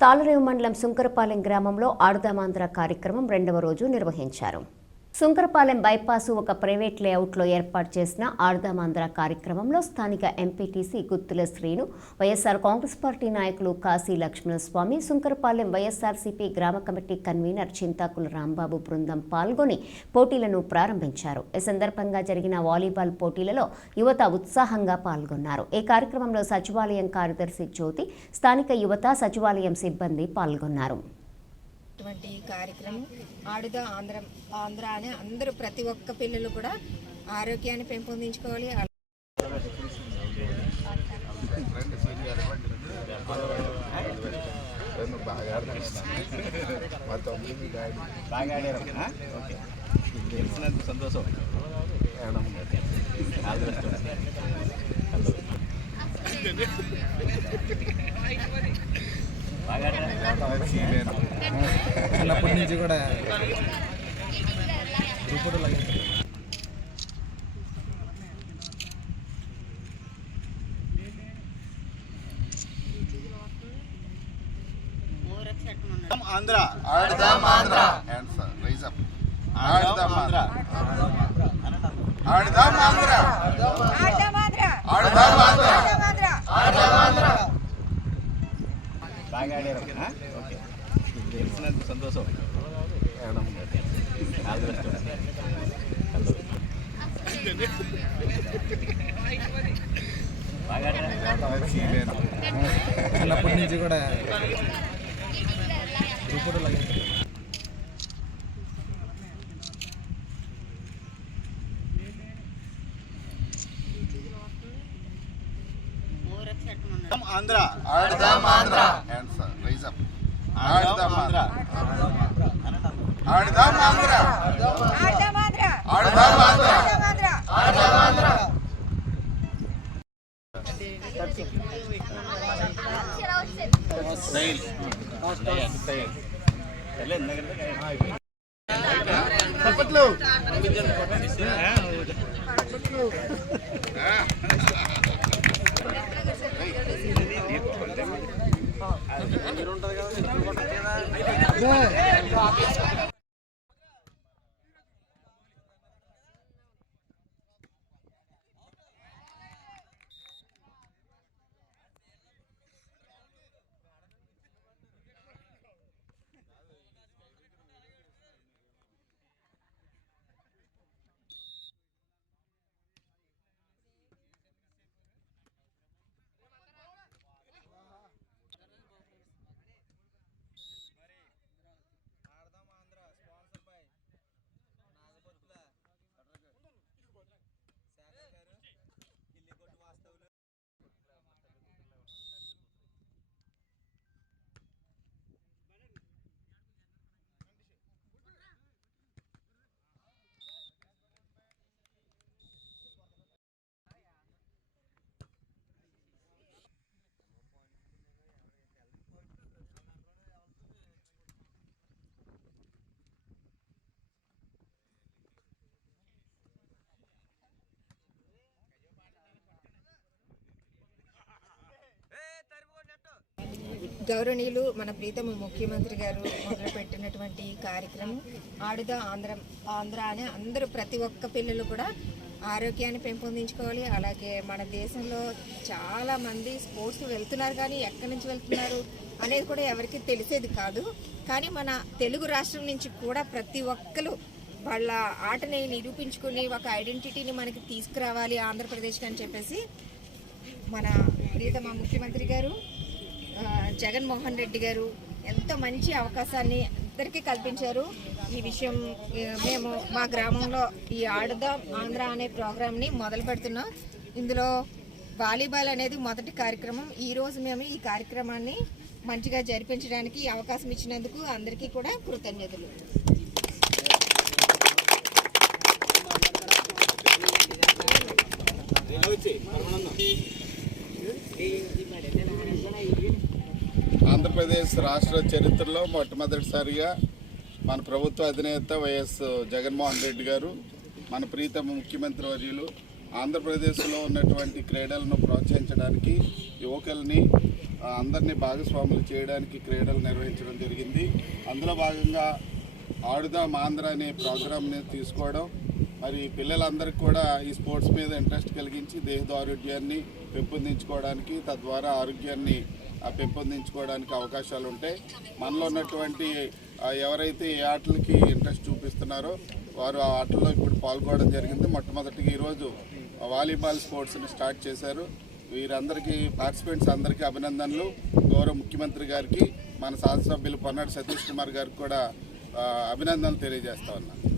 తాళరేవు మండలం సుంకరపాలెం గ్రామంలో ఆడుదామాంధ్ర కార్యక్రమం రెండవ రోజు నిర్వహించారు. సుంకరపాలెం బైపాసు ఒక ప్రైవేట్ లేఅవుట్లో ఏర్పాటు చేసిన ఆర్ధమాంధ్ర కార్యక్రమంలో స్థానిక ఎంపీటీసీ గుత్తుల శ్రీను వైఎస్ఆర్ కాంగ్రెస్ పార్టీ నాయకులు కాశీ లక్ష్మణస్వామి సుంకరపాలెం వైఎస్ఆర్సీపీ గ్రామ కమిటీ కన్వీనర్ చింతాకుల రాంబాబు బృందం పాల్గొని పోటీలను ప్రారంభించారు. ఈ సందర్భంగా జరిగిన వాలీబాల్ పోటీలలో యువత ఉత్సాహంగా పాల్గొన్నారు. ఈ కార్యక్రమంలో సచివాలయం కార్యదర్శి జ్యోతి స్థానిక యువత సచివాలయం సిబ్బంది పాల్గొన్నారు. ఇటువంటి కార్యక్రమం ఆడుదా ఆంధ్ర ఆంధ్ర అనే అందరూ ప్రతి ఒక్క పిల్లలు కూడా ఆరోగ్యాన్ని పెంపొందించుకోవాలి బాగా ఆడారు ఆ? ఓకే గెలిచినందుకు సంతోషం. బాగా ఆడారా? చిన్నప్పటి నుంచి కూడా రూపుడు ఆంధ్ర ఆడదాం ఆంధ్ర హ్యాండ్స్ రైజ్ అప్ ఆడదాం ఆంధ్ర ఆడదాం ఆంధ్ర ఆడదాం ఆంధ్ర బాగా ఆడారు ఆ? ఓకే గెలిచినందుకు సంతోషం ఆల్ ది బెస్ట్. బాగా ఆడారా? చిన్నప్పటి నుంచి కూడా రూపుడు ఆంధ్ర ఆడదాం ఆంధ్ర హ్యాండ్స్ రైజ్ అప్ ఆడదాం ఆంధ్ర ఆడదాం ఆంధ్ర ఆడదాం ఆంధ్ర స్టైల్ స్టైల్ సర్లే, Yeah. గౌరవనీయులు మన ప్రీతమ ముఖ్యమంత్రి గారు మొదలుపెట్టినటువంటి కార్యక్రమం ఆడుదా ఆంధ్ర ఆంధ్ర అనే అందరూ ప్రతి ఒక్క పిల్లలు కూడా ఆరోగ్యాన్ని పెంపొందించుకోవాలి. అలాగే మన దేశంలో చాలా మంది స్పోర్ట్స్ వెళ్తున్నారు కానీ ఎక్కడి నుంచి వెళ్తున్నారు అనేది కూడా ఎవరికి తెలిసేది కాదు. కానీ మన తెలుగు రాష్ట్రం నుంచి కూడా ప్రతి ఒక్కరు వాళ్ళ ఆటని నిరూపించుకుని ఒక ఐడెంటిటీని మనకి తీసుకురావాలి ఆంధ్రప్రదేశ్కి అని చెప్పేసి మన ప్రీతమ ముఖ్యమంత్రి గారు జగన్మోహన్ రెడ్డి గారు ఎంతో మంచి అవకాశాన్ని అందరికీ కల్పించారు. ఈ విషయం మేము మా గ్రామంలో ఈ ఆడుదాం ఆంధ్ర అనే ప్రోగ్రామ్ని మొదలు పెడుతున్నాం. ఇందులో వాలీబాల్ అనేది మొదటి కార్యక్రమం. ఈ రోజు మేము ఈ కార్యక్రమాన్ని మంచిగా జరిపించడానికి ఈ అవకాశం ఇచ్చినందుకు అందరికీ కూడా కృతజ్ఞతలు. ఆంధ్రప్రదేశ్ రాష్ట్ర చరిత్రలో మొట్టమొదటిసారిగా మన ప్రభుత్వ అధినేత వైఎస్ జగన్మోహన్ రెడ్డి గారు మన ప్రీతమ ముఖ్యమంత్రి వర్యులు ఆంధ్రప్రదేశ్లో ఉన్నటువంటి క్రీడలను ప్రోత్సహించడానికి యువకుల్ని అందరినీ భాగస్వాములు చేయడానికి క్రీడలు నిర్వహించడం జరిగింది. అందులో భాగంగా ఆడుదాం ఆంధ్ర అనే ప్రోగ్రామ్ని తీసుకోవడం మరి పిల్లలందరికీ కూడా ఈ స్పోర్ట్స్ మీద ఇంట్రెస్ట్ కలిగించి దేహదారుఢ్యాన్ని పెంపొందించుకోవడానికి తద్వారా ఆరోగ్యాన్ని పెంపొందించుకోవడానికి అవకాశాలు ఉంటాయి. మనలో ఉన్నటువంటి ఎవరైతే ఏ ఆటలకి ఇంట్రెస్ట్ చూపిస్తున్నారో వారు ఆ ఆటల్లో ఇప్పుడు పాల్గొనడం జరిగింది. మొట్టమొదటిగా ఈరోజు వాలీబాల్ స్పోర్ట్స్ని స్టార్ట్ చేశారు. వీరందరికీ పార్టిసిపెంట్స్ అందరికీ అభినందనలు. గౌరవ ముఖ్యమంత్రి గారికి మన శాసనసభ్యులు పొన్నాడు సతీష్ కుమార్ గారికి కూడా అభినందనలు తెలియజేస్తా ఉన్నాను